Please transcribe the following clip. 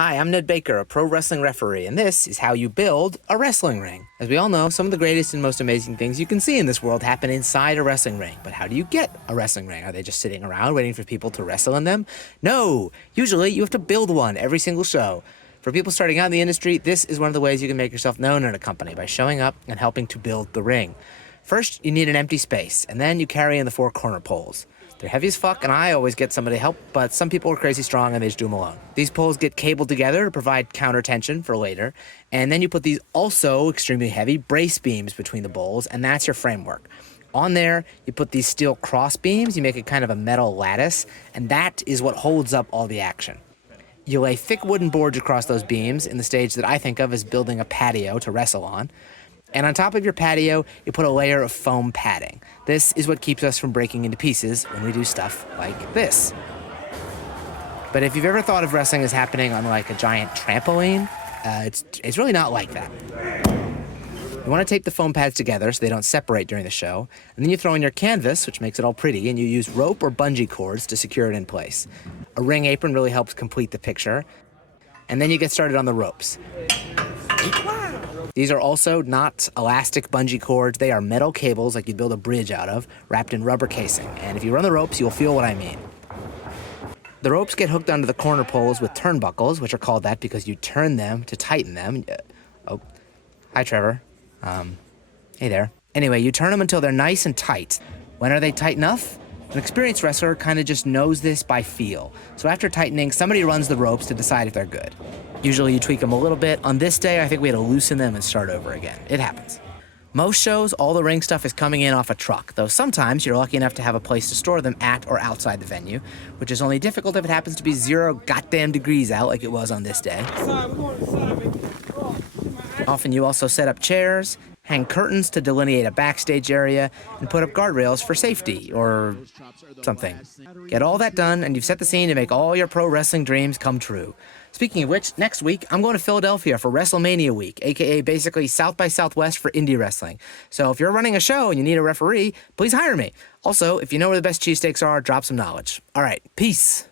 Hi, I'm Ned Baker, a pro wrestling referee, and this is how you build a wrestling ring. As we all know, some of the greatest and most amazing things you can see in this world happen inside a wrestling ring. But how do you get a wrestling ring? Are they just sitting around waiting for people to wrestle in them? No! Usually, you have to build one every single show. For people starting out in the industry, this is one of the ways you can make yourself known in a company, by showing up and helping to build the ring. First, you need an empty space, and then you carry in the 4 corner poles. They're heavy as fuck, and I always get somebody to help, but some people are crazy strong and they just do them alone. These poles get cabled together to provide counter tension for later, and then you put these also extremely heavy brace beams between the poles, and that's your framework. On there, you put these steel cross beams, you make it kind of a metal lattice, and that is what holds up all the action. You lay thick wooden boards across those beams in the stage that I think of as building a patio to wrestle on. And on top of your patio, you put a layer of foam padding. This is what keeps us from breaking into pieces when we do stuff like this. But if you've ever thought of wrestling as happening on like a giant trampoline, it's really not like that. You want to tape the foam pads together so they don't separate during the show, and then you throw in your canvas, which makes it all pretty, and you use rope or bungee cords to secure it in place. A ring apron really helps complete the picture, and then you get started on the ropes. These are also not elastic bungee cords. They are metal cables like you'd build a bridge out of, wrapped in rubber casing. And if you run the ropes, you'll feel what I mean. The ropes get hooked onto the corner poles with turnbuckles, which are called that because you turn them to tighten them. Oh, hi, Trevor. Hey there. Anyway, you turn them until they're nice and tight. When are they tight enough? An experienced wrestler kind of just knows this by feel. So after tightening, somebody runs the ropes to decide if they're good. Usually you tweak them a little bit. On this day, I think we had to loosen them and start over again. It happens. Most shows, all the ring stuff is coming in off a truck, though sometimes you're lucky enough to have a place to store them at or outside the venue, which is only difficult if it happens to be 0 goddamn degrees out like it was on this day. Often you also set up chairs, hang curtains to delineate a backstage area, and put up guardrails for safety, or something. Get all that done, and you've set the scene to make all your pro wrestling dreams come true. Speaking of which, next week, I'm going to Philadelphia for WrestleMania Week, aka basically South by Southwest for indie wrestling. So if you're running a show and you need a referee, please hire me. Also, if you know where the best cheesesteaks are, drop some knowledge. All right, peace.